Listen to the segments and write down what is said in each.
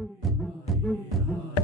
هاي هاي هاي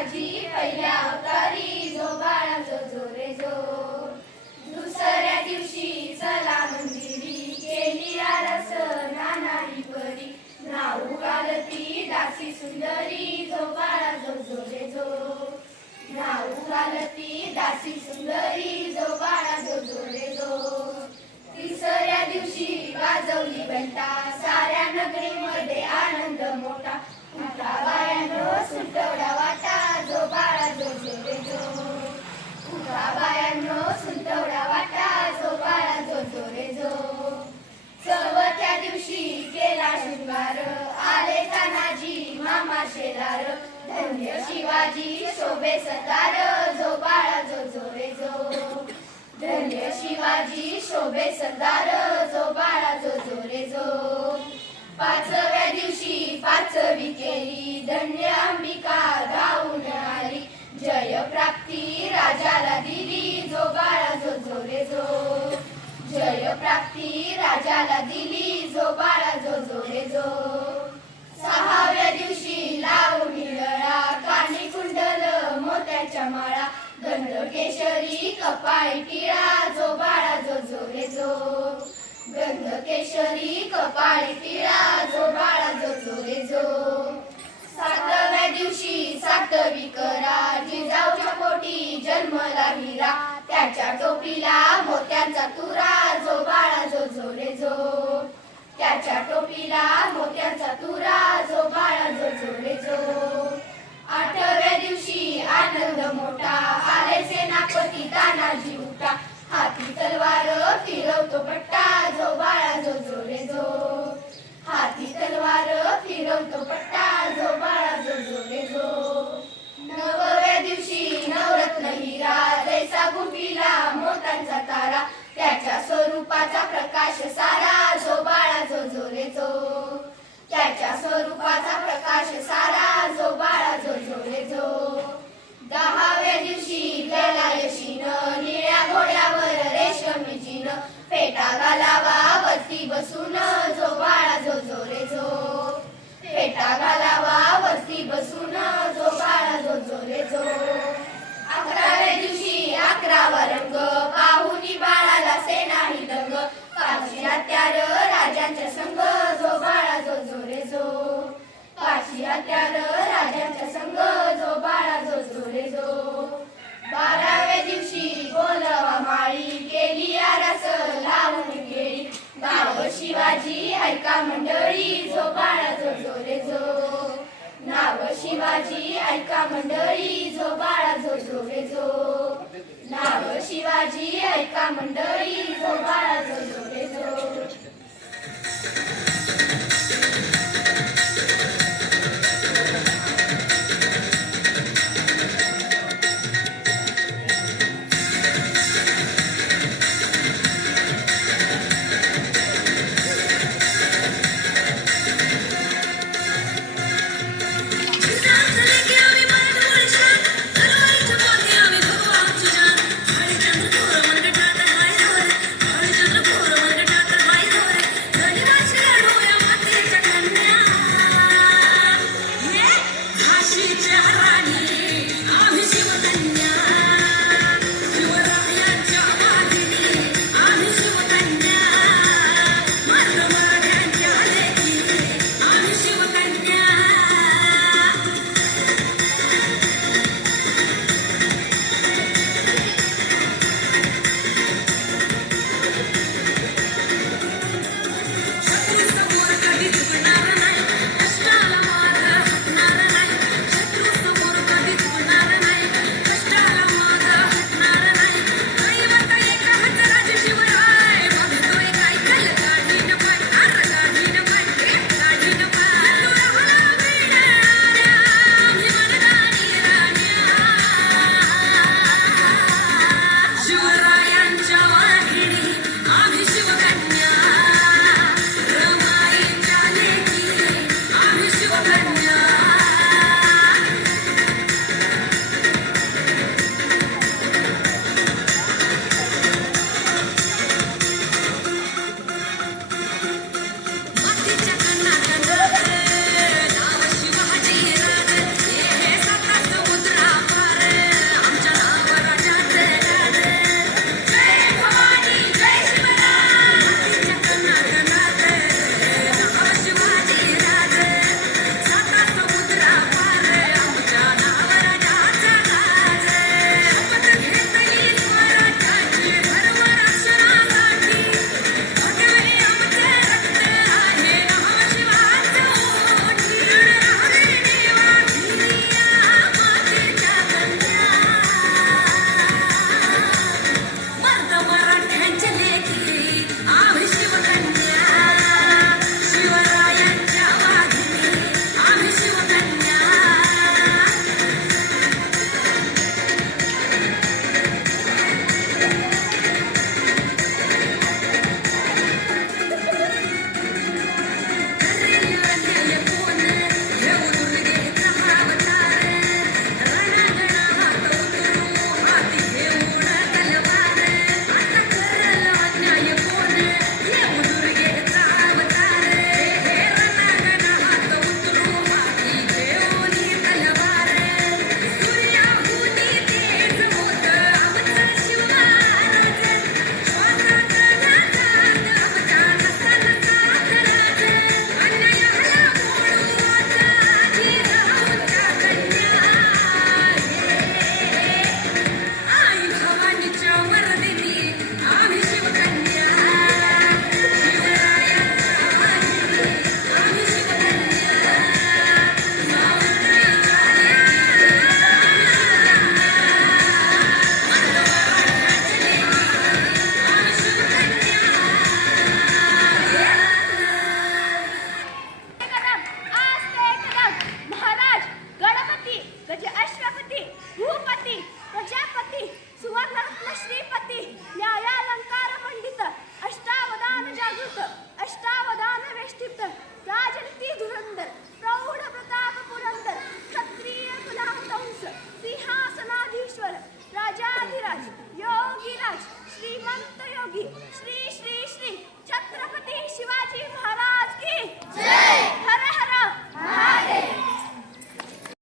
माझी पहिल्या अवतारी जो बाळा जो जो रे जो. दुसऱ्या दिवशी चला मंदिरी केली आरस नानाही परी. नाव घालती दासी सुंदरी जो बाळा जो जो रे जो. नाव घालती दासी सुंदरी जो जो रे जो तिसऱ्या दिवशी गाजवली घंटा साऱ्या नगरीमध्ये आनंद मोठा उठा बायानो सुटवडा वाटा जो बाळा जो जो रे जो उठा बायानो सुटवडा वाटा जो बाळा जो जो रे जो चवथ्या दिवशी केला शृंगार आले तानाजी मामा शेलार धन्य शिवाजी शोभे सतार. जो बाळा जो जो रे जो. धन्य शिवाजी शोभे सतार. जो बाळा जो जो रे जो. पाचव्या दिवशी पाचवी केली. धन्य अंबिका धावून माळा गंध केशरी कपाळी टिळा जो बाळा जो जो रे जो. गंध केशरी कपाळी टिळा जो बाळा जो जो रे जो. सातव्या दिवशी सातवी करा जिजाऊच्या पोटी माझी उठा हाती तलवार फिरवतो पट्टा जो बाळा जो जो रे जो. हाती तलवार फिरवतो पट्टा जो बाळा जो जो रे जो. नवव्या दिवशी नवरत्न हिरा जैसा गुंफिला मोतांचा शिवाजी ऐका मंडळी जो बाळा जो जो रे जो. नाव शिवाजी ऐका मंडळी जो बाळा जो जो रे जो. नाव शिवाजी ऐका मंडळी जो बाळा जो जो